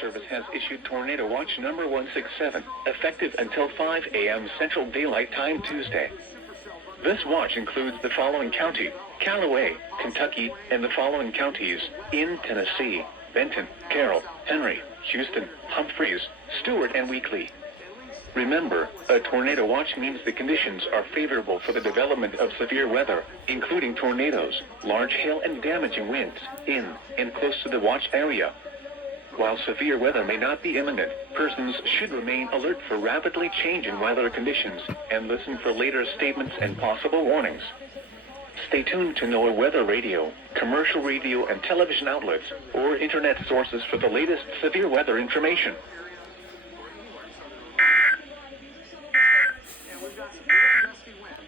Service has issued Tornado Watch number 167, effective until 5 a.m. Central Daylight Time Tuesday. This watch includes the following county: Callaway, Kentucky, and the following counties in Tennessee: Benton, Carroll, Henry, Houston, Humphreys, Stewart, and Weakley. Remember, a tornado watch means the conditions are favorable for the development of severe weather, including tornadoes, large hail, and damaging winds, in and close to the watch area. While severe weather may not be imminent, persons should remain alert for rapidly changing weather conditions and listen for later statements and possible warnings. Stay tuned to NOAA weather radio, commercial radio and television outlets, or internet sources for the latest severe weather information.